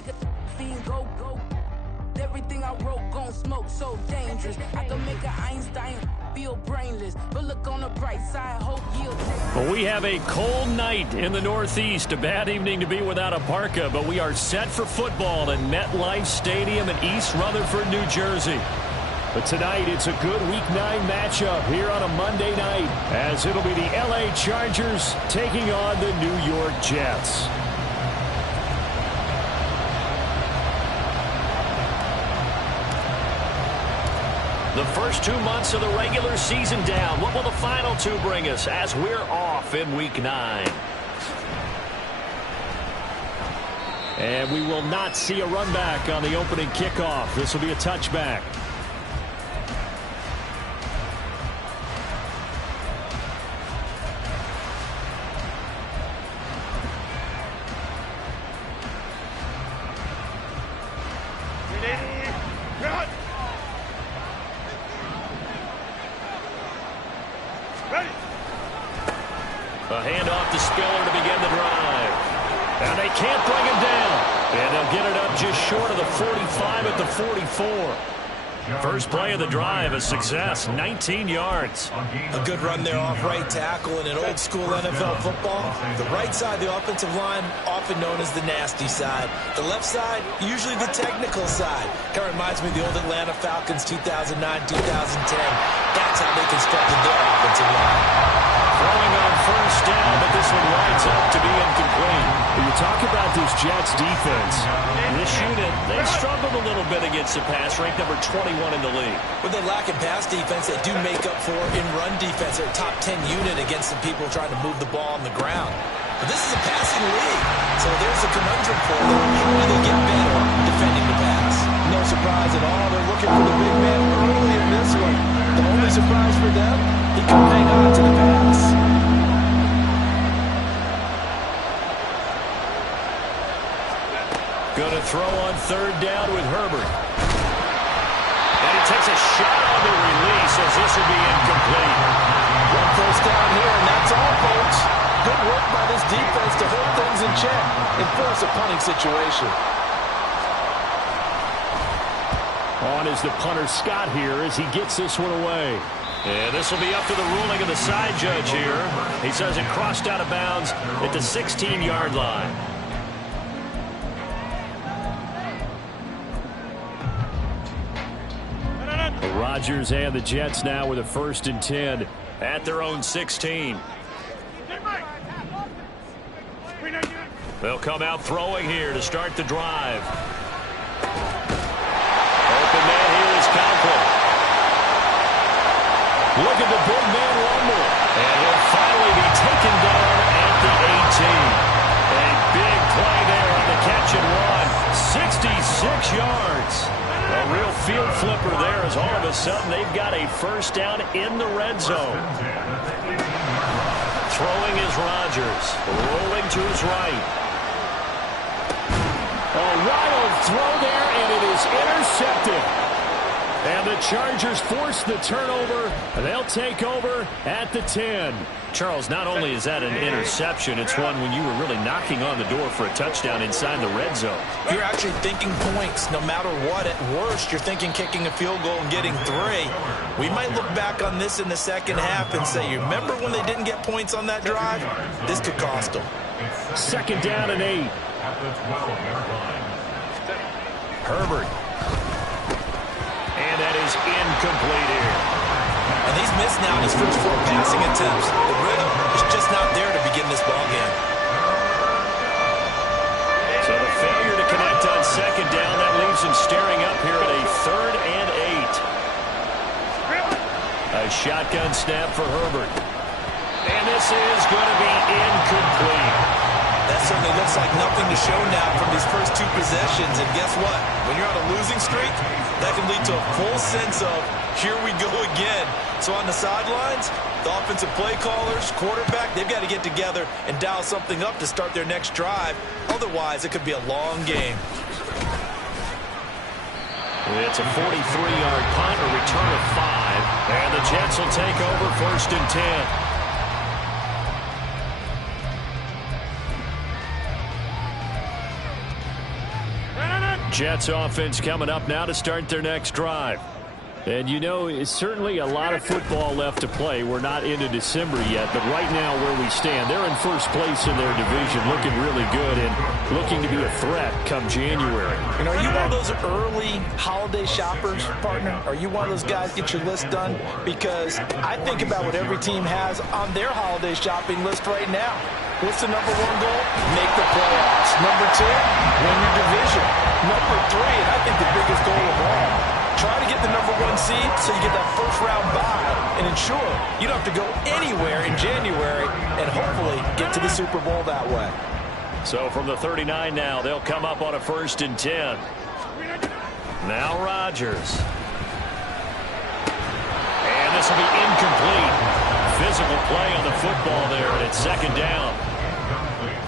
make a fiend go. Everything I wrote gon' smoke so dangerous. I can make an Einstein feel brainless, but look on the bright side, hope yield. Well, we have a cold night in the Northeast. A bad evening to be without a parka, but we are set for football in MetLife Stadium in East Rutherford, New Jersey. But tonight, it's a good Week 9 matchup here on a Monday night, as it'll be the LA Chargers taking on the New York Jets. The first 2 months of the regular season down. What will the final 2 bring us as we're off in Week 9? And we will not see a run back on the opening kickoff. This will be a touchback. A handoff to Spiller to begin the drive. And they can't bring him down. And they'll get it up just short of the 45 at the 44. First play of the drive, a success, 19 yards. A good run there off right tackle in an old school NFL football. The right side, the offensive line, often known as the nasty side. The left side, usually the technical side. Kind of reminds me of the old Atlanta Falcons 2009-2010. That's how they constructed their offensive line. Throwing on first down, but this one winds up to be incomplete. When you talk about this Jets defense, this unit, they struggled a little bit against the pass, ranked number 21 in the league. With their lack of pass defense, they do make up for in run defense. They're a top 10 unit against the people trying to move the ball on the ground. But this is a passing league, so there's a conundrum for them. How do they get better defending the pass? No surprise at all. They're looking for the big man early in this one. The only surprise for them, he can hang on to the pass. Going to throw on third down with Herbert. And he takes a shot on the release as this will be incomplete. One first down here, and that's all, folks. Good work by this defense to hold things in check and force a punting situation. on is the punter Scott here as he gets this one away. And this will be up to the ruling of the side judge here. He says it crossed out of bounds at the 16-yard line. The Rodgers and the Jets now with a 1st and 10 at their own 16. They'll come out throwing here to start the drive. Open man here is Conklin. Look at the big man rumble. And he'll finally be taken down at the 18. A big play there on the catch and run. 66 yards. A real field flipper there as all of a sudden they've got a first down in the red zone. Throwing is Rodgers. Rolling to his right. A wild throw there, and it is intercepted. And the Chargers force the turnover, and they'll take over at the 10. Charles, not only is that an interception, it's one when you were really knocking on the door for a touchdown inside the red zone. You're actually thinking points no matter what. At worst, you're thinking kicking a field goal and getting 3. We might look back on this in the second half and say, you remember when they didn't get points on that drive? This could cost them. 2nd down and 8. Herbert. And that is incomplete here. And he's missed now in his first 4 passing attempts. The rhythm is just not there to begin this ball game. So the failure to connect on 2nd down, that leaves him staring up here at a 3rd and 8. A shotgun snap for Herbert. And this is going to be incomplete. That certainly looks like nothing to show now from these first 2 possessions. And guess what? When you're on a losing streak, that can lead to a full sense of, here we go again. So on the sidelines, the offensive play callers, quarterback, they've got to get together and dial something up to start their next drive. Otherwise, it could be a long game. It's a 43-yard punt, a return of 5. And the Jets will take over 1st and 10. Jets offense coming up now to start their next drive. And you know, it's certainly a lot of football left to play. We're not into December yet, but right now where we stand, they're in first place in their division, looking really good and looking to be a threat come January. And are you one of those early holiday shoppers, partner? Are you one of those guys get your list done? Because I think about what every team has on their holiday shopping list right now. What's the number one goal? Make the playoffs. Number two, win your division. Number three, and I think the biggest goal of all, try to get the number one seed so you get that first round bye and ensure you don't have to go anywhere in January and hopefully get to the Super Bowl that way. So from the 39 now, they'll come up on a 1st and 10. Now Rodgers. And this will be incomplete. Physical play on the football there, and it's 2nd down.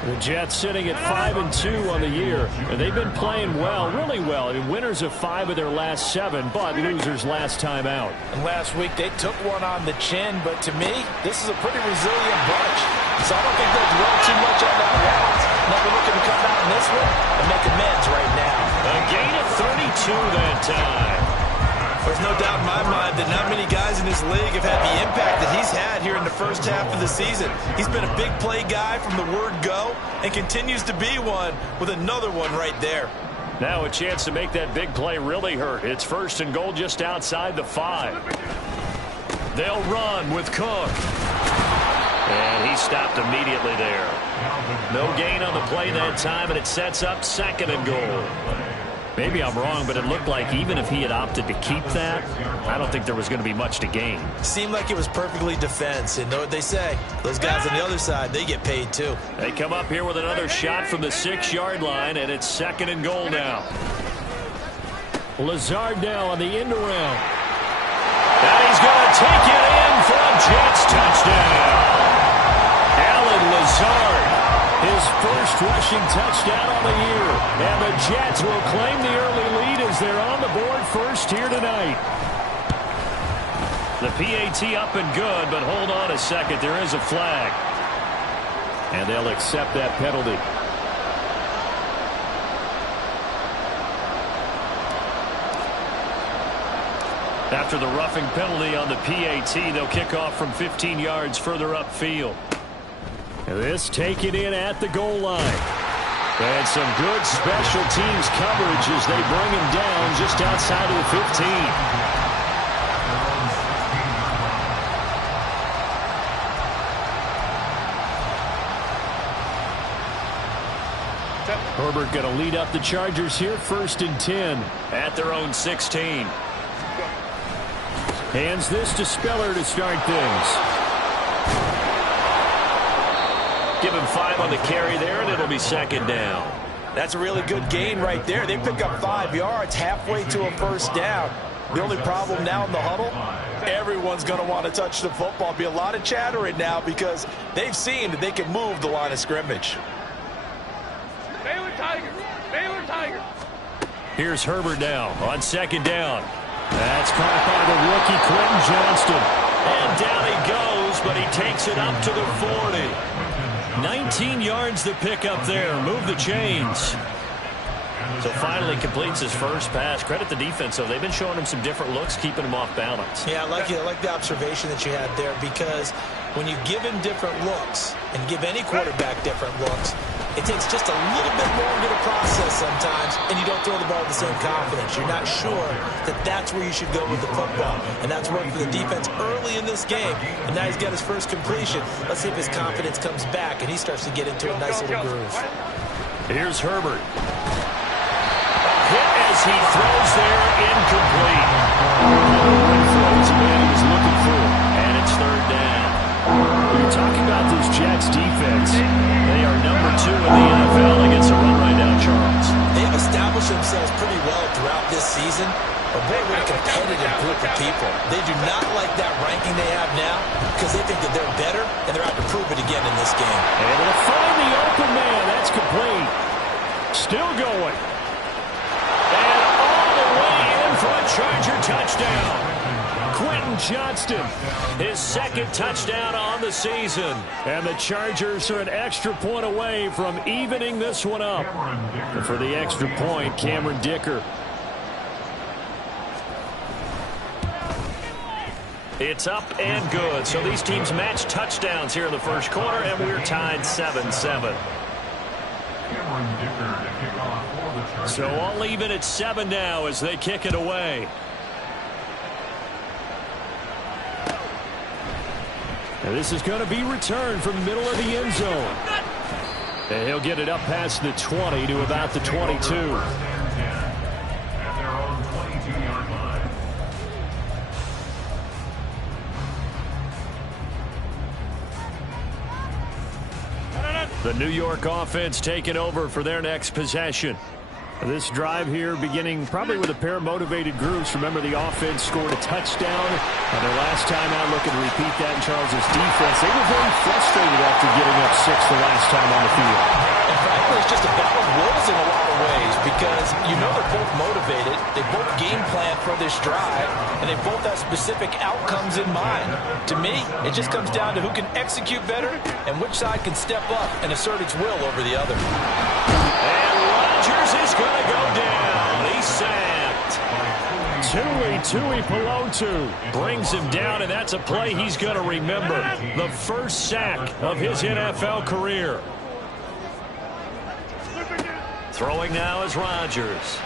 The Jets sitting at 5-2 on the year, and they've been playing well, really well. I mean, winners of 5 of their last 7, but losers last time out. And last week they took one on the chin, but to me, this is a pretty resilient bunch. So I don't think they'll dwell too much on that loss. Now we're looking to come out in this one and make amends right now. A gain of 32 that time. There's no doubt in my mind that not many guys in this league have had the impact that he's had here in the first half of the season. He's been a big play guy from the word go and continues to be one with another one right there. Now a chance to make that big play really hurt. It's 1st and goal just outside the 5. They'll run with Cook. And he stopped immediately there. No gain on the play that time, and it sets up 2nd and goal. Maybe I'm wrong, but it looked like even if he had opted to keep that, I don't think there was going to be much to gain. Seemed like it was perfectly defense, and know what they say. Those guys on the other side, they get paid too. They come up here with another shot from the 6-yard line, and it's 2nd and goal now. Lazard now on the end around. And he's going to take it in for a Jets touchdown. Allen Lazard. His first rushing touchdown on the year. And the Jets will claim the early lead as they're on the board first here tonight. The PAT up and good, but hold on a second. There is a flag. And they'll accept that penalty. After the roughing penalty on the PAT, they'll kick off from 15 yards further upfield. This taken in at the goal line. And some good special teams coverage as they bring him down just outside of the 15. Herbert going to lead up the Chargers here, 1st and 10 at their own 16. Hands this to Spiller to start things. Give him 5 on the carry there, and it'll be 2nd down. That's a really good gain right there. They pick up 5 yards halfway to a 1st down. The only problem now in the huddle, everyone's going to want to touch the football. Be a lot of chattering now because they've seen that they can move the line of scrimmage. Baylor Tigers! Baylor Tigers! Here's Herbert now on 2nd down. That's caught by the rookie Quentin Johnston. And down he goes, but he takes it up to the 40. 19 yards the pick up there. Move the chains. So finally completes his first pass. Credit the defense, though. They've been showing him some different looks, keeping him off balance. Yeah, I like the observation that you had there, because when you give him different looks and give any quarterback different looks, it takes just a little bit longer to process sometimes, and you don't throw the ball with the same confidence. You're not sure that that's where you should go with the football, and that's worked for the defense early in this game, and now he's got his first completion. Let's see if his confidence comes back and he starts to get into a nice little groove. Here's Herbert. Hit as he throws there, incomplete. Throws the man he was looking for, and it's 3rd down. You're talking about this Jets defense. They are number 2 in the NFL against a run right now, Charles. They have established themselves pretty well throughout this season. But boy, what a competitive group of people. They do not like that ranking they have now because they think that they're better, and they're out to prove it again in this game. Able to find the open man. That's complete. Still going. And all the way in for a Charger touchdown. Quentin Johnston, his second touchdown on the season. And the Chargers are an extra point away from evening this one up. And for the extra point, Cameron Dicker. It's up and good. So these teams match touchdowns here in the first quarter, and we're tied 7-7. So all even at 7 now as they kick it away. And this is going to be returned from the middle of the end zone. And he'll get it up past the 20 to about the 22. The New York offense taking over for their next possession. This drive here beginning probably with a pair of motivated groups. Remember, the offense scored a touchdown on their last time out. Looking to repeat that in Charles' defense. They were very frustrated after giving up 6 the last time on the field. And frankly, it's just a battle of wills in a lot of ways because you know they're both motivated. They both game plan for this drive, and they both have specific outcomes in mind. To me, it just comes down to who can execute better and which side can step up and assert its will over the other. And Rodgers is going to go down. He's sacked. Tui Pelotu brings him down, and that's a play he's going to remember. The first sack of his NFL career. Throwing now is Rodgers.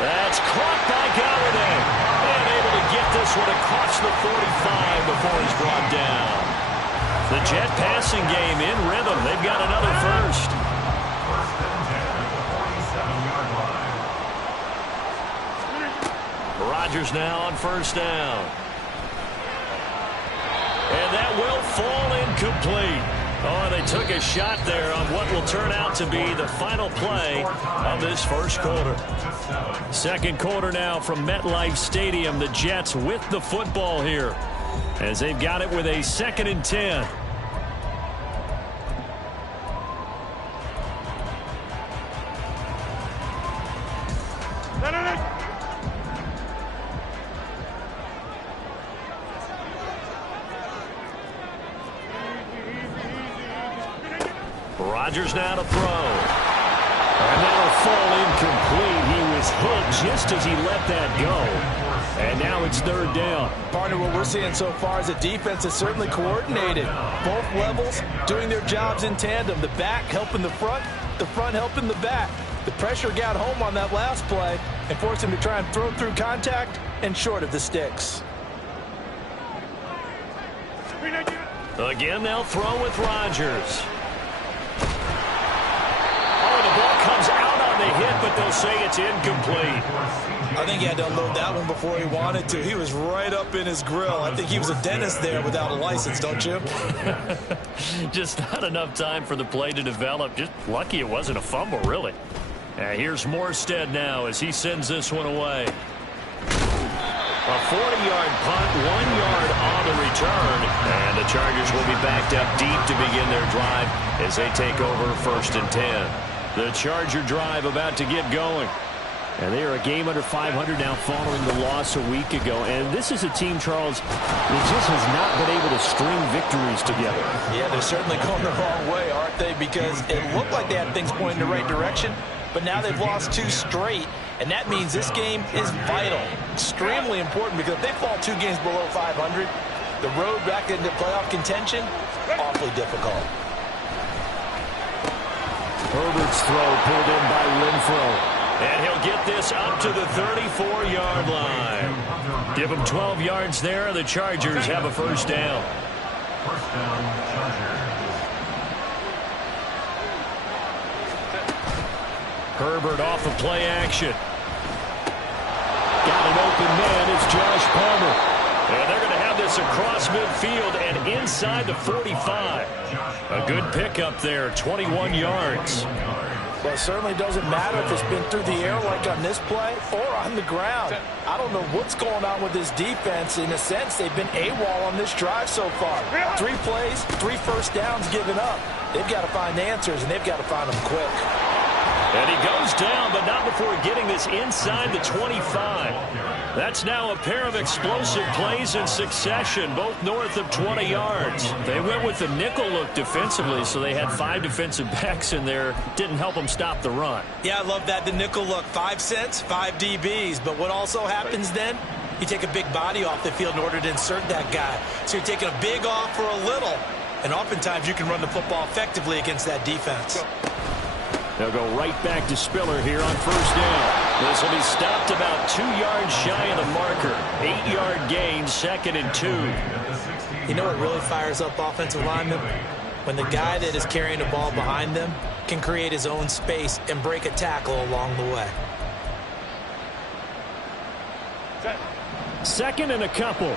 That's caught by Galladay. And able to get this one across the 45 before he's brought down. The Jet passing game in rhythm. They've got another first. Rodgers now on first down. And that will fall incomplete. Oh, they took a shot there on what will turn out to be the final play of this first quarter. Second quarter now from MetLife Stadium. The Jets with the football here as they've got it with a 2nd and 10. Rodgers now to throw. And that'll fall incomplete. He was hit just as he let that go. And now it's 3rd down. Partner, what we're seeing so far is the defense is certainly coordinated. Both levels doing their jobs in tandem. The back helping the front helping the back. The pressure got home on that last play and forced him to try and throw through contact and short of the sticks. Again, they'll throw with Rodgers. The ball comes out on the hit, but they'll say it's incomplete. I think he had to unload that one before he wanted to. He was right up in his grill. I think he was a dentist there without a license, don't you? Just not enough time for the play to develop. Just lucky it wasn't a fumble, really. Here's Morstead now as he sends this one away. A 40-yard punt, 1 yard on the return. And the Chargers will be backed up deep to begin their drive as they take over 1st and 10. The Charger drive about to get going. And they are a game under 500 now following the loss a week ago. And this is a team, Charles, that just has not been able to string victories together. Yeah, they're certainly going the wrong way, aren't they? Because it looked like they had things pointing in the right direction, but now they've lost 2 straight. And that means this game is vital, extremely important, because if they fall 2 games below 500, the road back into playoff contention, awfully difficult. Herbert's throw pulled in by Renfro. And he'll get this up to the 34-yard line. Give him 12 yards there. The Chargers have a first down. First down, Chargers. Herbert off the play action. Got an open man. It's Josh Palmer. And they're going to have this across midfield and inside the 45. A good pickup there, 21 yards. Well, it certainly doesn't matter if it's been through the air like on this play or on the ground. I don't know what's going on with this defense. In a sense, they've been AWOL on this drive so far. 3 plays, 3 first downs given up. They've got to find answers, and they've got to find them quick. And he goes down, but not before getting this inside the 25. That's now a pair of explosive plays in succession, both north of 20 yards. They went with the nickel look defensively, so they had 5 defensive backs in there. Didn't help them stop the run. Yeah, I love that. The nickel look, 5 cents, 5 DBs. But what also happens then? You take a big body off the field in order to insert that guy. So you're taking a big off for a little. And oftentimes you can run the football effectively against that defense. They'll go right back to Spiller here on first down. This will be stopped about 2 yards shy of the marker. 8-yard gain, 2nd and 2. You know what really fires up offensive linemen? When the guy that is carrying the ball behind them can create his own space and break a tackle along the way. 2nd and a couple.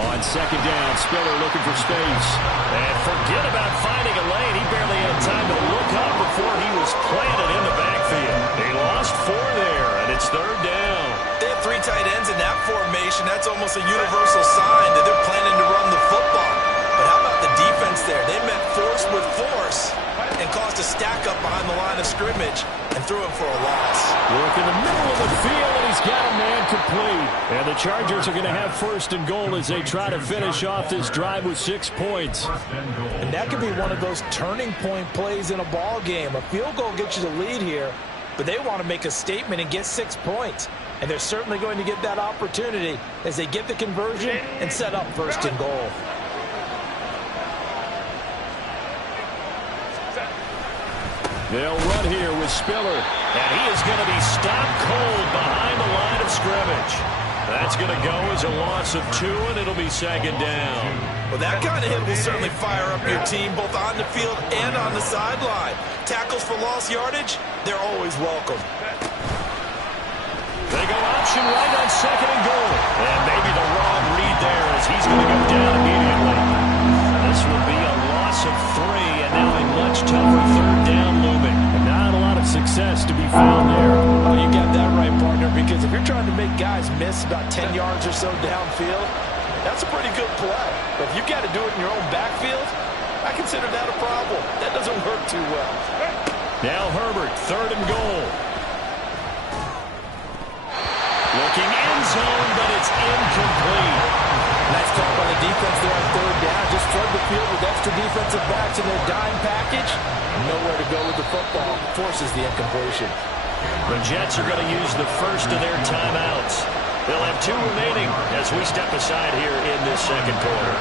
On 2nd down, Spiller looking for space. And forget about finding a lane. He barely had time to look up before he was planted in the backfield. They lost 4 there, and it's 3rd down. They have 3 tight ends in that formation. That's almost a universal sign that they're planning to run the football. But how about the defense there? They met force with force and caused a stack up behind the line of scrimmage and threw him for a loss. Look in the middle of the field, and he's got a man complete. And the Chargers are going to have 1st and goal as they try to finish off this drive with 6 points. And that could be one of those turning point plays in a ball game. A field goal gets you the lead here, but they want to make a statement and get 6 points. And they're certainly going to get that opportunity as they get the conversion and set up 1st and goal. They'll run here with Spiller, and he is going to be stopped cold behind the line of scrimmage. That's going to go as a loss of 2, and it'll be 2nd down. Well, that kind of hit will certainly fire up your team both on the field and on the sideline. Tackles for lost yardage, they're always welcome. They go option right on 2nd and goal. And maybe the wrong read there as he's going to go down immediately. This will be a loss of 3, and now a much tougher 3rd down looming. Not a lot of success to be found there. Oh, you got that right, partner, because if you're trying to make guys miss about 10 yards or so downfield, that's a pretty good play. But if you've got to do it in your own backfield, I consider that a problem. That doesn't work too well. Now Herbert, 3rd and goal. Looking end zone, but it's incomplete. Nice call by the defense there on 3rd down. Just flood the field with extra defensive backs in their dime package. Nowhere to go with the football. Forces the incompletion. The Jets are going to use the first of their timeouts. They'll have 2 remaining as we step aside here in this 2nd quarter.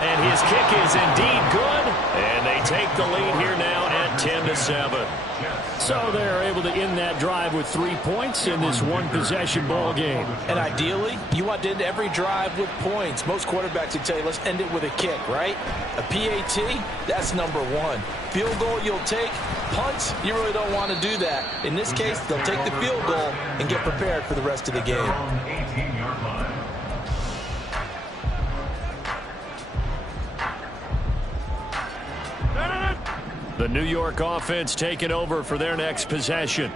And his kick is indeed good. And they take the lead here now at 10-7. So they're able to end that drive with 3 points in this one-possession ball game. And ideally, you want to end every drive with points. Most quarterbacks would tell you, let's end it with a kick, right? A PAT, that's number 1. Field goal you'll take. Punts, you really don't want to do that. In this case, they'll take the field goal and get prepared for the rest of the game. The New York offense taking over for their next possession.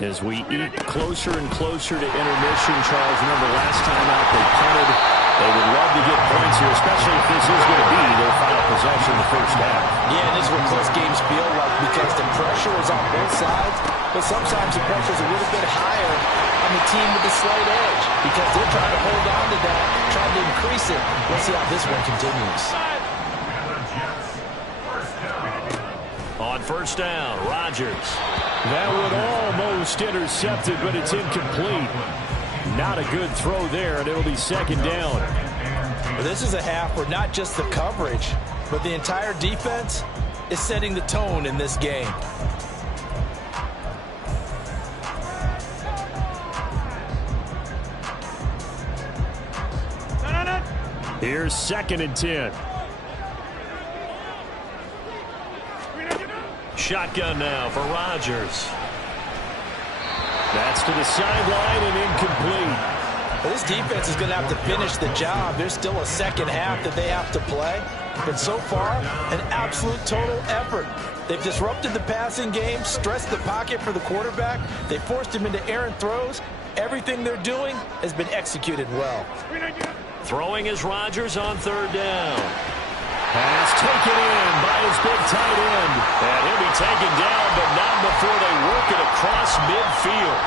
As we eat closer and closer to intermission, Charles, remember last time out they punted. They would love to get points here, especially if this is going to be their final possession in the first half. Yeah, and this is what close games feel like because the pressure is on both sides, but sometimes the pressure is a little bit higher on the team with the slight edge because they're trying to hold on to that, trying to increase it. Let's see how this one continues. On 1st down, Rodgers. That would almost intercept it, but it's incomplete. Not a good throw there, and it'll be 2nd down. Well, this is a half where not just the coverage, but the entire defense is setting the tone in this game. Here's 2nd and 10. Shotgun now for Rodgers. That's to the sideline and incomplete. Well, this defense is going to have to finish the job. There's still a 2nd half that they have to play. But so far, an absolute total effort. They've disrupted the passing game, stressed the pocket for the quarterback. They forced him into errant throws, Everything they're doing has been executed well. Throwing is Rodgers on third down. Pass taken in by his big tight end. And he'll be taken down, but not before they work it across midfield.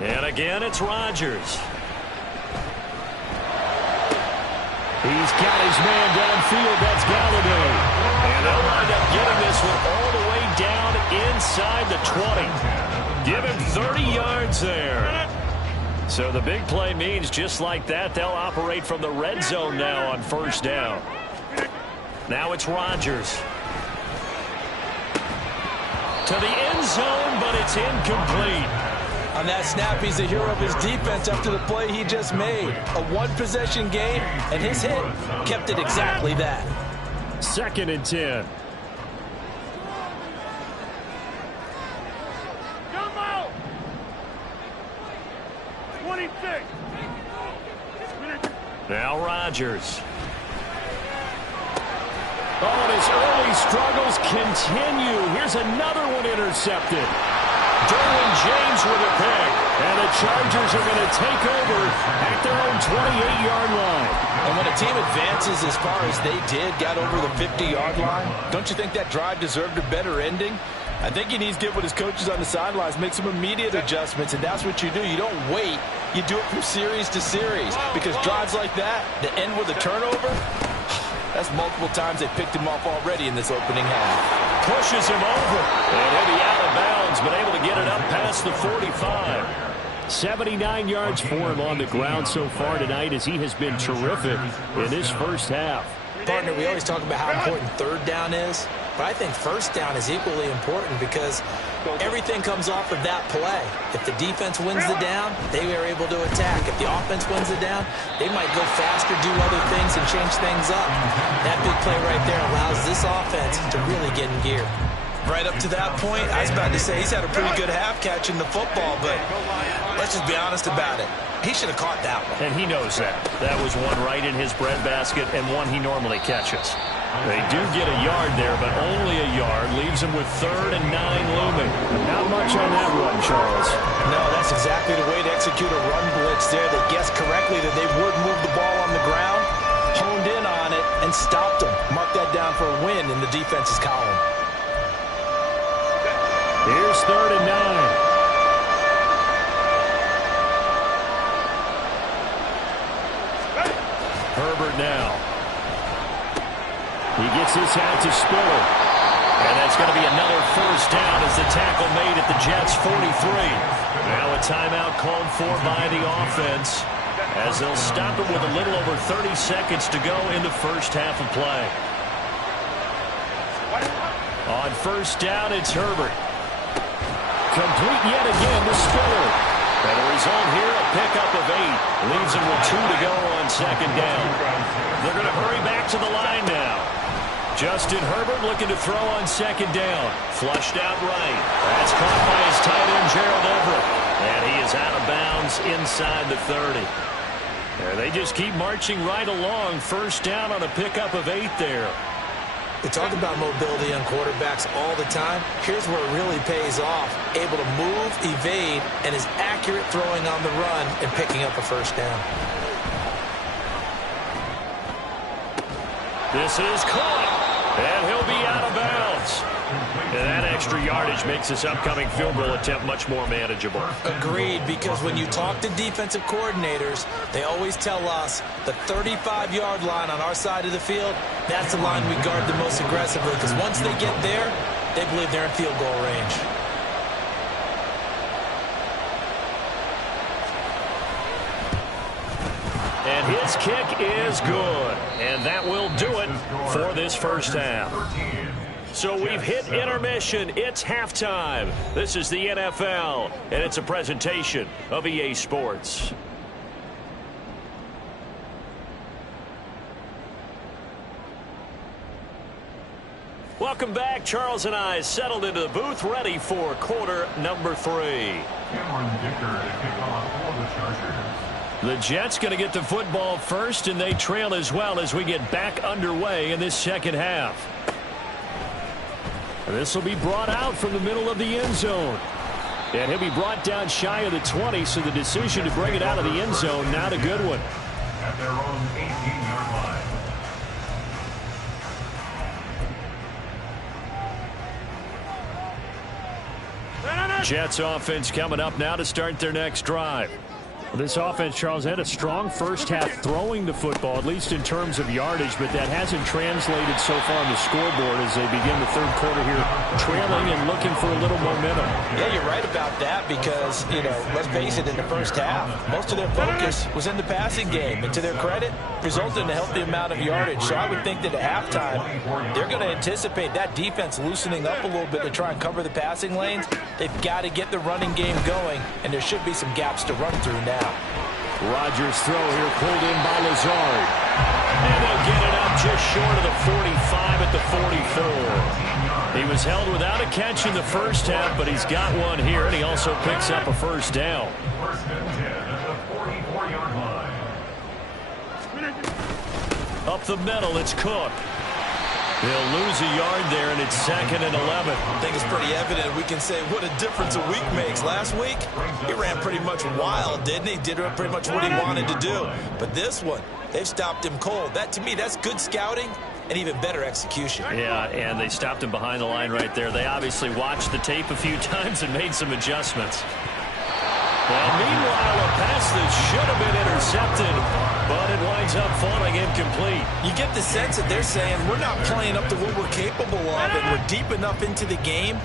And again, it's Rodgers. He's got his man downfield. That's Galladay. And they'll wind up getting this one all the way down inside the 20. Give him 30 yards there. So the big play means just like that, they'll operate from the red zone now on first down. Now it's Rodgers. To the end zone, but it's incomplete. On that snap, he's the hero of his defense after the play he just made. A one-possession game, and his hit kept it exactly that. 2nd and 10. Jump out! 26. Now Rodgers. Oh, and his early struggles continue. Here's another one intercepted. Derwin James with a pick. And the Chargers are going to take over at their own 28-yard line. And when a team advances as far as they did, got over the 50-yard line, don't you think that drive deserved a better ending? I think he needs to get with his coaches on the sidelines, make some immediate adjustments, and that's what you do. You don't wait. You do it from series to series, because drives like that end with a turnover, that's multiple times they picked him off already in this opening half. Pushes him over, and he'll be out of bounds, but able to get it up past the 45. 79 yards for him on the ground so far tonight, as he has been terrific in this first half. Partner, we always talk about how important third down is, but I think first down is equally important because everything comes off of that play. If the defense wins the down, they are able to attack. If the offense wins the down, they might go faster, do other things, and change things up. That big play right there allows this offense to really get in gear. Right up to that point, I was about to say he's had a pretty good half catching the football, but let's just be honest about it. He should have caught that one. And he knows that. That was one right in his breadbasket and one he normally catches. They do get a yard there, but only a yard. Leaves them with 3rd and 9 looming. Not much on that run, Charles. No, that's exactly the way to execute a run blitz there. They guessed correctly that they would move the ball on the ground, honed in on it, and stopped them. Mark that down for a win in the defense's column. Here's 3rd and 9. Herbert now. He gets this out to Spiller. And that's going to be another first down as the tackle made at the Jets' 43. Now a timeout called for by the offense, as they'll stop it with a little over 30 seconds to go in the first half of play. On first down, it's Herbert. Complete yet again to Spiller. And the result here, a pickup of 8. Leaves him with 2 to go on second down. They're going to hurry back to the line now. Justin Herbert looking to throw on second down. Flushed out right. That's caught by his tight end, Gerald Everett. And he is out of bounds inside the 30. And they just keep marching right along. First down on a pickup of 8 there. We talk about mobility on quarterbacks all the time. Here's where it really pays off. Able to move, evade, and is accurate throwing on the run and picking up a first down. This is caught, and he'll be out of bounds. And that extra yardage makes this upcoming field goal attempt much more manageable. Agreed, because when you talk to defensive coordinators, they always tell us the 35-yard line on our side of the field, that's the line we guard the most aggressively, because once they get there, they believe they're in field goal range. And his kick is good. And that will do it for this first half. So we've hit intermission. It's halftime. This is the NFL, and it's a presentation of EA Sports. Welcome back. Charles and I settled into the booth, ready for quarter number 3. Cameron Dicker to kick off for the Chargers. The Jets going to get the football first, and they trail as well as we get back underway in this second half. This will be brought out from the middle of the end zone. And he'll be brought down shy of the 20, so the decision to bring it out of the end zone, not a good one. At their own 18-yard line. Jets offense coming up now to start their next drive. This offense, Charles, had a strong first half throwing the football, at least in terms of yardage, but that hasn't translated so far on the scoreboard as they begin the third quarter here, trailing and looking for a little momentum. Yeah, you're right about that because, let's face it, in the first half, most of their focus was in the passing game. And to their credit, resulted in a healthy amount of yardage. So I would think that at halftime, they're going to anticipate that defense loosening up a little bit to try and cover the passing lanes. They've got to get the running game going, and there should be some gaps to run through now. Rodgers' throw here pulled in by Lazard. And they'll get it up just short of the 45 at the 44. He was held without a catch in the first half, but he's got one here, and he also picks up a first down. First and 10 at the 44-yard line. Up the middle, it's Cook. He'll lose a yard there, and it's 2nd and 11. I think it's pretty evident we can say what a difference a week makes. Last week, he ran pretty much wild, didn't he? Did pretty much what he wanted to do. But this one, they've stopped him cold. That, to me, that's good scouting and even better execution. Yeah, and they stopped him behind the line right there. They obviously watched the tape a few times and made some adjustments. Well, meanwhile, a pass that should have been intercepted, but it winds up falling incomplete. You get the sense that they're saying we're not playing up to what we're capable of, and we're deep enough into the game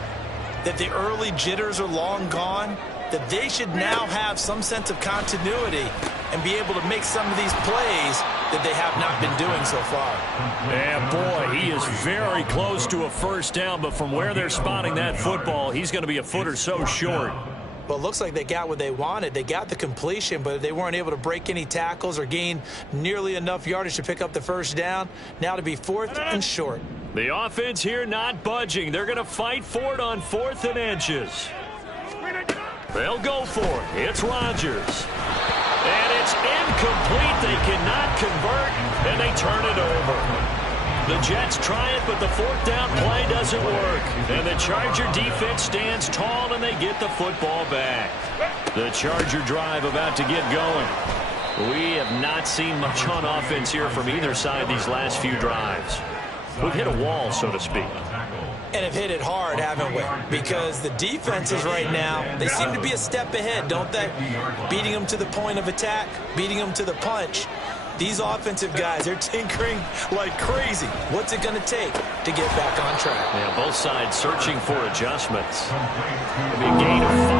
that the early jitters are long gone, that they should now have some sense of continuity and be able to make some of these plays that they have not been doing so far. And boy, he is very close to a first down, but from where they're spotting that football, he's going to be a foot or so short. Well, it looks like they got what they wanted. They got the completion, but they weren't able to break any tackles or gain nearly enough yardage to pick up the first down. Now to be 4th and short. The offense here not budging. They're going to fight for it on 4th and inches. They'll go for it. It's Rodgers. And it's incomplete. They cannot convert, and they turn it over. The Jets try it, but the 4th down play doesn't work. And the Charger defense stands tall, and they get the football back. The Charger drive about to get going. We have not seen much on offense here from either side these last few drives. We've hit a wall, so to speak. And have hit it hard, haven't we? Because the defenses right now, they seem to be a step ahead, don't they? Beating them to the point of attack, beating them to the punch. These offensive guys, they're tinkering like crazy. What's it going to take to get back on track? Yeah, both sides searching for adjustments. It'll be a gain of 5,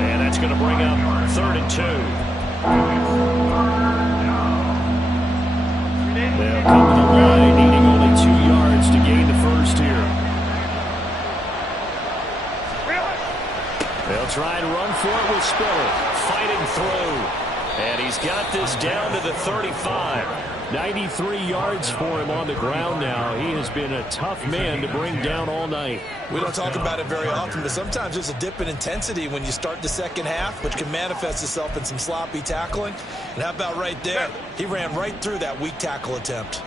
and that's going to bring up 3rd and 2. They'll come to the line, needing only 2 yards to gain the first here. They'll try and run for it with Spiller, fighting through. And he's got this down to the 35. 93 yards for him on the ground now. He has been a tough man to bring down all night. We don't talk about it very often, but sometimes there's a dip in intensity when you start the second half, which can manifest itself in some sloppy tackling. And how about right there? He ran right through that weak tackle attempt.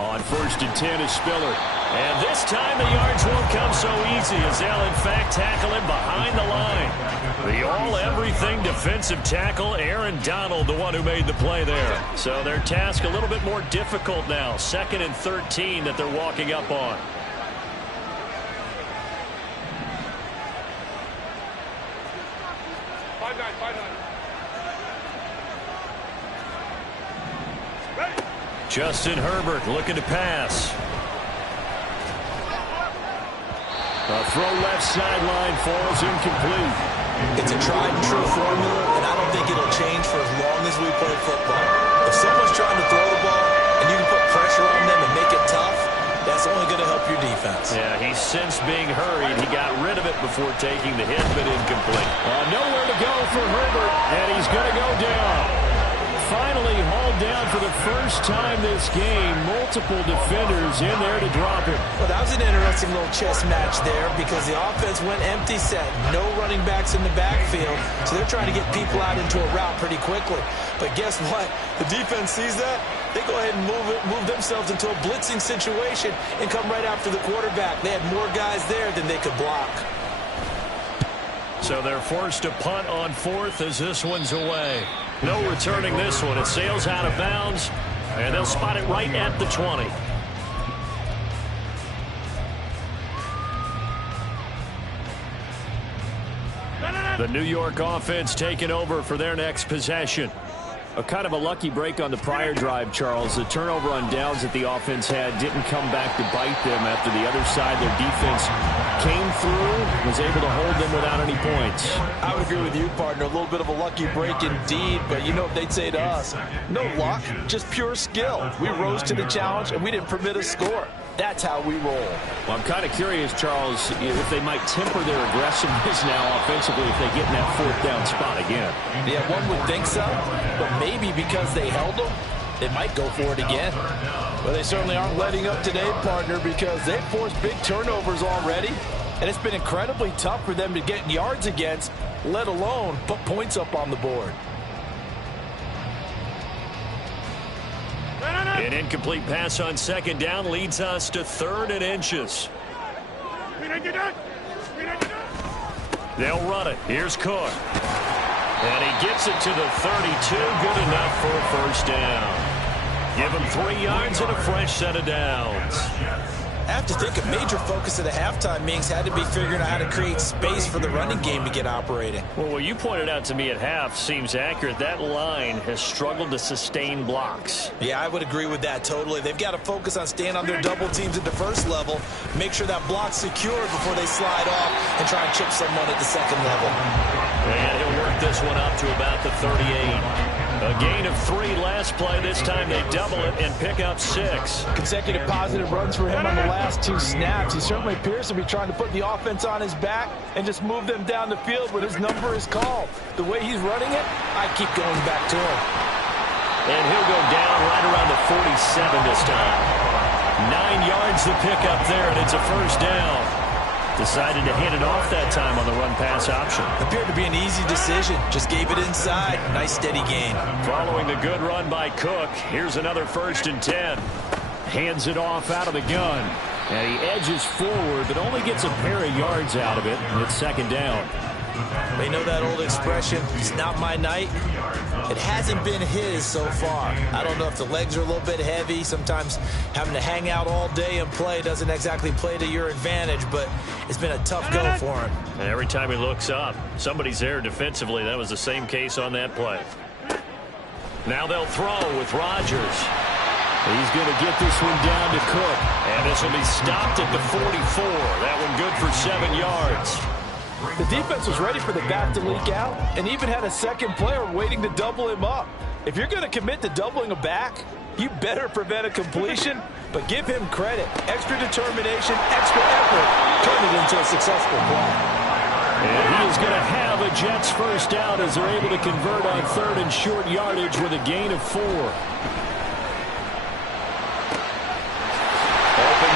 On 1st and 10 is Spiller. And this time the yards won't come so easy as they'll in fact tackle him behind the line. The all-everything defensive tackle, Aaron Donald, the one who made the play there. So their task a little bit more difficult now. 2nd and 13 that they're walking up on. Justin Herbert looking to pass. A throw left sideline falls incomplete. It's a tried and true formula, and I don't think it'll change for as long as we play football. If someone's trying to throw the ball and you can put pressure on them and make it tough, that's only going to help your defense. Yeah, he's since being hurried. He got rid of it before taking the hit, but incomplete. Nowhere to go for Herbert, and he's going to go down. Finally hauled down for the first time this game. Multiple defenders in there to drop him. Well, that was an interesting interesting little chess match there because the offense went empty set. No running backs in the backfield, so they're trying to get people out into a route pretty quickly. But guess what? The defense sees that. They go ahead and move themselves into a blitzing situation and come right after the quarterback. They had more guys there than they could block. So they're forced to punt on fourth as this one's away. No returning this one. It sails out of bounds, and they'll spot it right at the 20. The New York offense taking over for their next possession. A kind of a lucky break on the prior drive, Charles. The turnover on downs that the offense had didn't come back to bite them after the other side. Their defense came through, was able to hold them without any points. I would agree with you, partner. A little bit of a lucky break indeed, but you know what they'd say to us? No luck, just pure skill. We rose to the challenge, and we didn't permit a score. That's how we roll. Well, I'm kind of curious, Charles, if they might temper their aggressiveness now offensively if they get in that fourth down spot again. Yeah, one would think so, but maybe because they held them, they might go for it again. Well, they certainly aren't letting up today, partner, because they've forced big turnovers already, and it's been incredibly tough for them to get yards against, let alone put points up on the board. An incomplete pass on second down leads us to 3rd and inches. They'll run it. Here's Cook. And he gets it to the 32. Good enough for a first down. Give him 3 yards and a fresh set of downs. I have to think a major focus of the halftime meetings had to be figuring out how to create space for the running game to get operating. Well, what you pointed out to me at half seems accurate. That line has struggled to sustain blocks. Yeah, I would agree with that totally. They've got to focus on staying on their double teams at the first level, make sure that block's secure before they slide off and try and chip someone at the second level. And he'll work this one up to about the 38. A gain of 3 last play. This time they double it and pick up 6. Consecutive positive runs for him on the last 2 snaps. He certainly appears to be trying to put the offense on his back and just move them down the field when his number is called. The way he's running it, I keep going back to him. And he'll go down right around the 47 this time. 9 yards to pick up there, and it's a first down. Decided to hand it off that time on the run-pass option. Appeared to be an easy decision. Just gave it inside. Nice steady gain. Following the good run by Cook, here's another 1st and 10. Hands it off out of the gun. And he edges forward, but only gets a pair of yards out of it, and it's 2nd down. They know that old expression, it's not my night. It hasn't been his so far. I don't know if the legs are a little bit heavy. Sometimes having to hang out all day and play doesn't exactly play to your advantage, but it's been a tough go for him. And every time he looks up, somebody's there defensively. That was the same case on that play. Now they'll throw with Rodgers. He's going to get this one down to Cook. And this will be stopped at the 44. That one good for 7 yards. The defense was ready for the back to leak out and even had a second player waiting to double him up. If you're going to commit to doubling a back, you better prevent a completion, but give him credit. Extra determination, extra effort, turn it into a successful play. And he is going to have a Jets first down as they're able to convert on 3rd and short yardage with a gain of 4. Open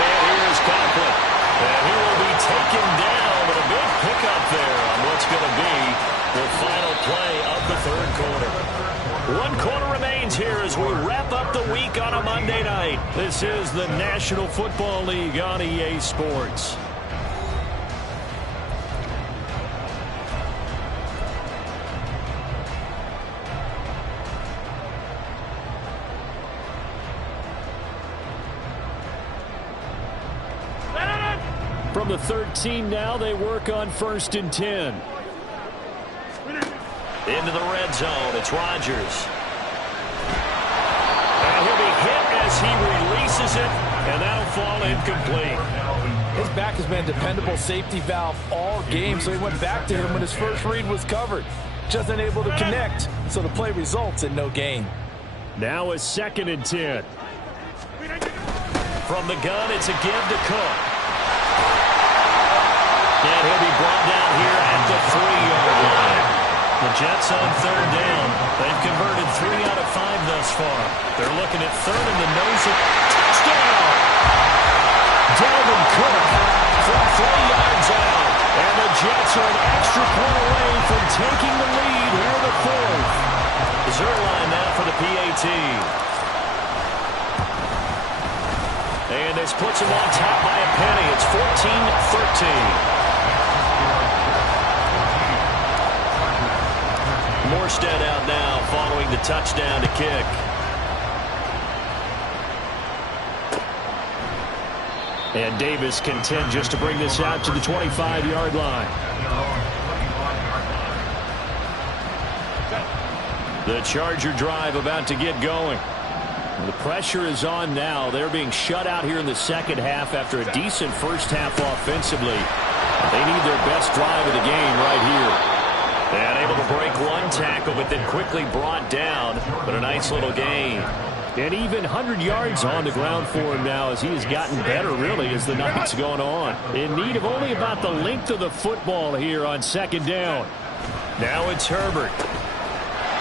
man here is Conklin. And he will be taken down. A big pickup there on what's going to be the final play of the 3rd quarter. 1 quarter remains here as we wrap up the week on a Monday night. This is the National Football League on EA Sports. From the 13 now, they work on 1st and 10. Into the red zone, it's Rodgers. And he'll be hit as he releases it, and that'll fall incomplete. His back has been a dependable safety valve all game, so he went back to him when his first read was covered. Just unable to connect, so the play results in no gain. Now a 2nd and 10. From the gun, it's a give to Cook. And he'll be brought down here at the 3-yard line. The Jets on 3rd down. They've converted 3 out of 5 thus far. They're looking at 3rd and the nose. Touchdown! Dalvin Cook Jets are an extra point away from taking the lead here in the fourth. Zuerlein now for the PAT. And this puts him on top by a penny. It's 14-13. Morstead out now following the touchdown to kick. And Davis content just to bring this out to the 25-yard line. The Charger drive about to get going. The pressure is on now. They're being shut out here in the second half after a decent first half offensively. They need their best drive of the game right here. And able to break one tackle, but then quickly brought down. But a nice little gain. And even 100 yards on the ground for him now as he has gotten better, really, as the night's going on. In need of only about the length of the football here on second down. Now it's Herbert.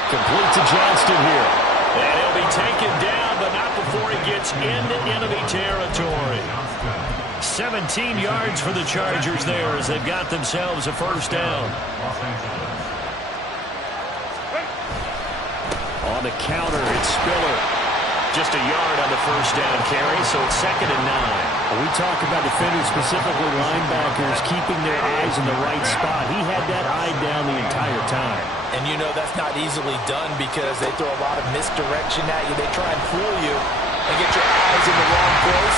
Complete to Johnston here. And he'll be taken down, but not before he gets into enemy territory. 17 yards for the Chargers there as they've got themselves a first down. On the counter, it's Spiller. Just a yard on the first down carry, so it's 2nd and 9. We talk about defenders, specifically linebackers, keeping their eyes in the right spot. He had that eye down the entire time. And you know that's not easily done because they throw a lot of misdirection at you. They try and fool you and get your eyes in the wrong place.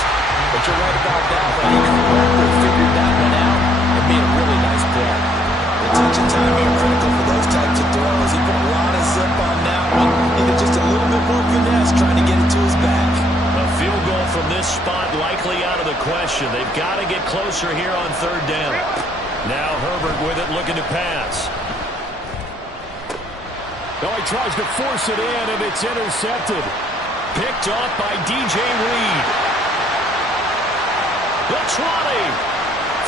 But you're right about that. But he correctly figured that one out and made a really nice play. Attention time here critical for those types of throws. He put a lot of zip on that one. Needed just a little bit more finesse trying to get it to his back. A field goal from this spot likely out of the question. They've got to get closer here on third down. Now Herbert with it, looking to pass. Oh, he tries to force it in, and it's intercepted. Picked off by DJ Reed. The 20.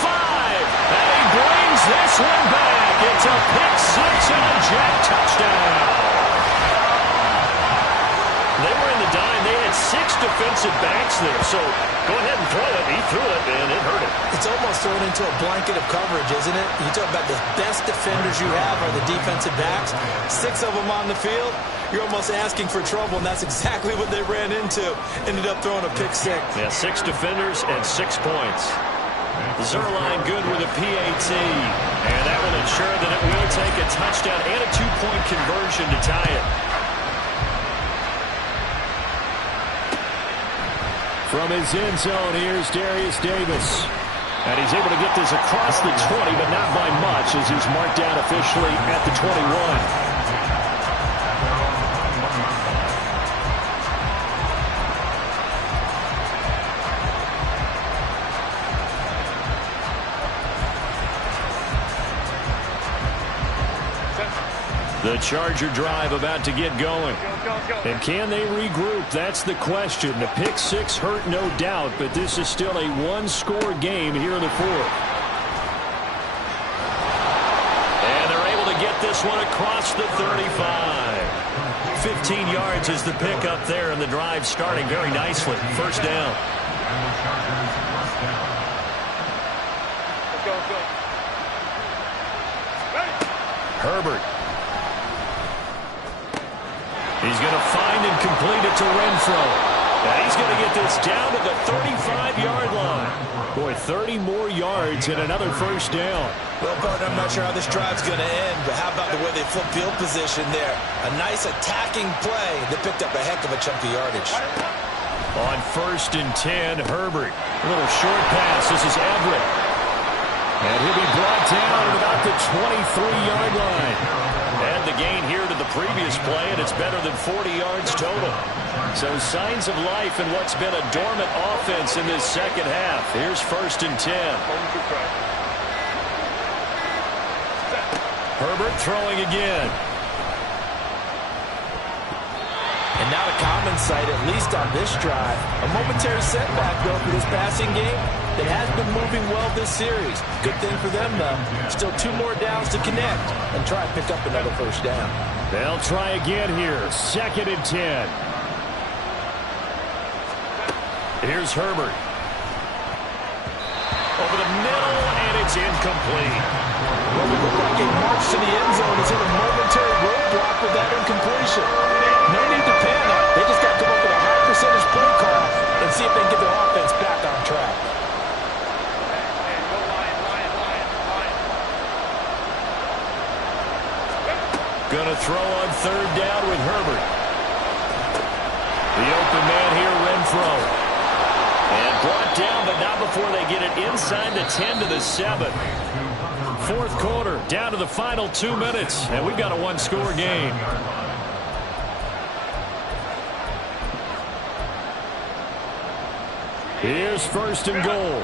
5. And he brings this one back. It's a pick six and a Jet touchdown. They were in the dime. They had 6 defensive backs there. So go ahead and throw it. He threw it, and it hurt him. It's almost thrown into a blanket of coverage, isn't it? You talk about the best defenders you have are the defensive backs. 6 of them on the field. You're almost asking for trouble, and that's exactly what they ran into. Ended up throwing a pick six. Yeah, 6 defenders and 6 points. Zuerlein good with a PAT. And that will ensure that it will take a touchdown and a 2-point conversion to tie it. From his end zone, here's Darius Davis. And he's able to get this across the 20, but not by much as he's marked down officially at the 21. The Charger drive about to get going. And can they regroup? That's the question. The pick six hurt, no doubt, but this is still a one-score game here in the fourth. And they're able to get this one across the 35. 15 yards is the pick up there, and the drive starting very nicely. First down. Herbert. He's going to find and complete it to Renfro. And he's going to get this down to the 35-yard line. Boy, 30 more yards and another first down. Well, partner, I'm not sure how this drive's going to end, but how about the way they flip field position there? A nice attacking play that picked up a heck of a chunk of yardage. On 1st and 10, Herbert. A little short pass. This is Everett. And he'll be brought down at about the 23-yard line. And the gain here to the previous play, and it's better than 40 yards total. So signs of life in what's been a dormant offense in this second half. Here's 1st and 10. Herbert throwing again. And not a common sight, at least on this drive. A momentary setback, though, for this passing game that has been moving well this series. Good thing for them, though. Still 2 more downs to connect and try and pick up another first down. They'll try again here. 2nd and 10. Here's Herbert. Over the middle, and it's incomplete. What would look like a march to the end zone is in a momentary roadblock with that incompletion. No need to panic. They just got to come up with a high percentage play call and see if they can get their offense back on track. Going to throw on third down with Herbert. The open man here, Renfro. And brought down, but not before they get it inside the 10 to the 7. Fourth quarter, down to the final 2 minutes, and we've got a one-score game. Here's first and goal.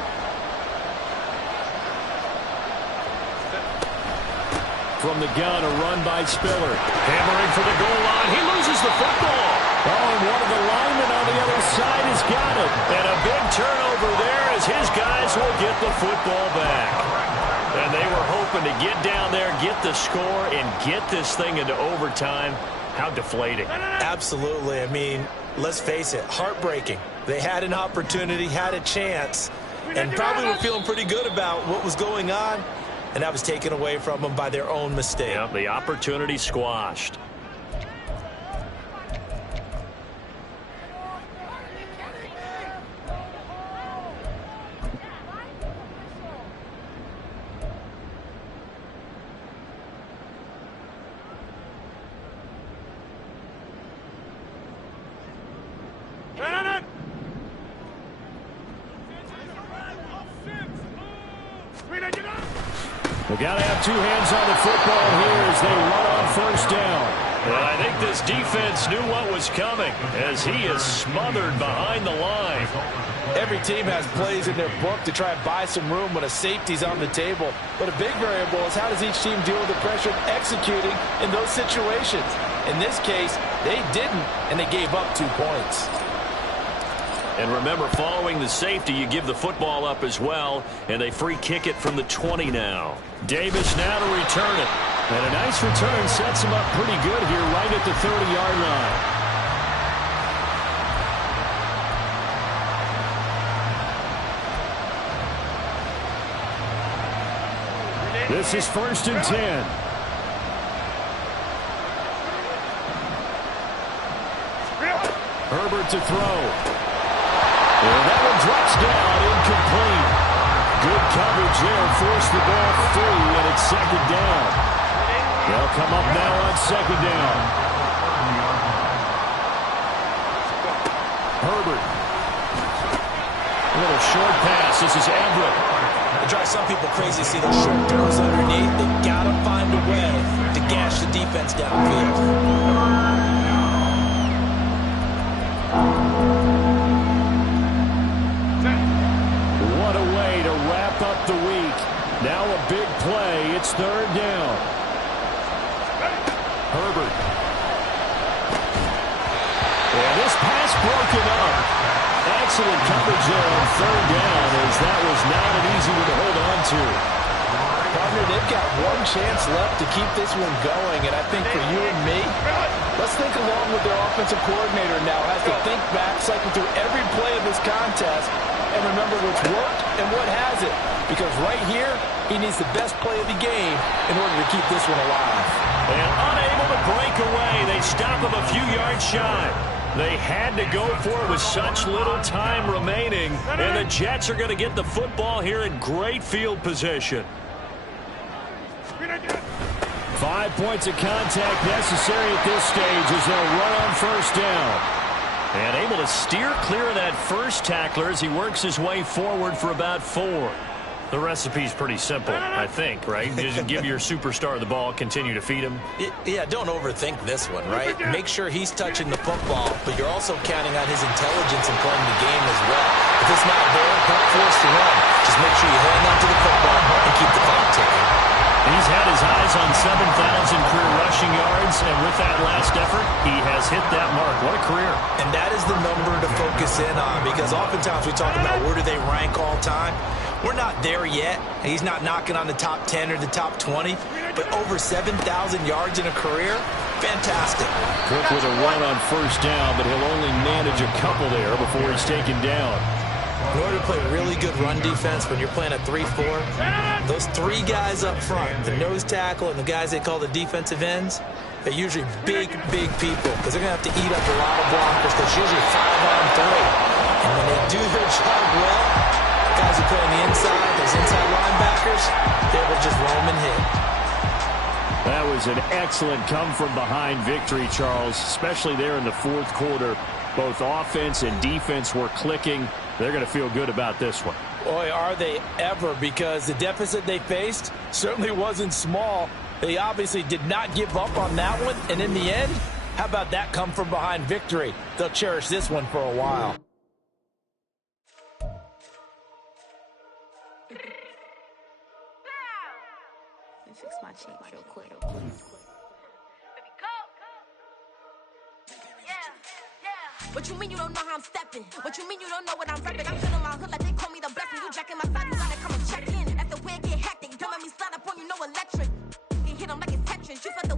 From the gun, a run by Spiller. Hammering for the goal line. He loses the football. Oh, and one of the linemen on the other side has got it. And a big turnover there as his guys will get the football back. And they were hoping to get down there, get the score, and get this thing into overtime. How deflating. Absolutely. I mean, let's face it, heartbreaking. They had an opportunity, had a chance, and probably were feeling pretty good about what was going on. And that was taken away from them by their own mistake. Yeah, the opportunity squashed. They got to have two hands on the football here as they run on first down. And I think this defense knew what was coming as he is smothered behind the line. Every team has plays in their book to try and buy some room when a safety's on the table. But a big variable is how does each team deal with the pressure of executing in those situations. In this case, they didn't, and they gave up 2 points. And remember, following the safety, you give the football up as well, and they free kick it from the 20 now. Davis now to return it. And a nice return sets him up pretty good here right at the 30-yard line. This is first and 10. Herbert to throw. And that one drops down, incomplete. Good coverage there, forced the ball free, and it's second down. They'll come up now on second down. Herbert. A little short pass. This is Everett. It drives some people crazy to see those short throws underneath. They got to find a way to gash the defense downfield. What a way to wrap up the week. Now a big play. It's third down. Herbert. And this pass broken up. Excellent coverage there on third down as that was not an easy one to hold on to. Partner, they've got one chance left to keep this one going, and I think for you and me, let's think along with their offensive coordinator now. Has to think back, cycle through every play of this contest, and remember what's worked and what hasn't. Because right here, he needs the best play of the game in order to keep this one alive. And unable to break away, they stop him a few yards shy. They had to go for it with such little time remaining, and the Jets are going to get the football here in great field position. 5 points of contact necessary at this stage as they'll run on first down. And able to steer clear of that first tackler as he works his way forward for about 4. The recipe's pretty simple, I think, right? Just give your superstar the ball, continue to feed him. Yeah, don't overthink this one, right? Make sure he's touching the football, but you're also counting on his intelligence in playing the game as well. If it's not there, don't force the run. Just make sure you hang on to the football and keep the clock ticking. He's had his eyes on 7,000 career rushing yards, and with that last effort, he has hit that mark. What a career. And that is the number to focus in on, because oftentimes we talk about where do they rank all time. We're not there yet. He's not knocking on the top 10 or the top 20, but over 7,000 yards in a career, fantastic. Cook with a run on first down, but he'll only manage a couple there before he's taken down. In order to play really good run defense when you're playing a 3-4, those three guys up front, the nose tackle and the guys they call the defensive ends, they're usually big people because they're going to have to eat up a lot of blockers because usually 5-on-3. And when they do their job well, guys who play on the inside, those inside linebackers, they will just roam and hit. That was an excellent come-from-behind victory, Charles, especially there in the fourth quarter. Both offense and defense were clicking. They're going to feel good about this one. Boy, are they ever, because the deficit they faced certainly wasn't small. They obviously did not give up on that one, and in the end, how about that come-from-behind victory? They'll cherish this one for a while. Let me fix my cheeks real quick. What you mean you don't know how I'm stepping? What you mean you don't know what I'm repping? I'm feeling my hood like they call me the blessing. You jacking my side, you gotta come and check in. That's the way it get hectic. Don't make me slide up on you, no electric. You hit them like it's Tetris. You felt the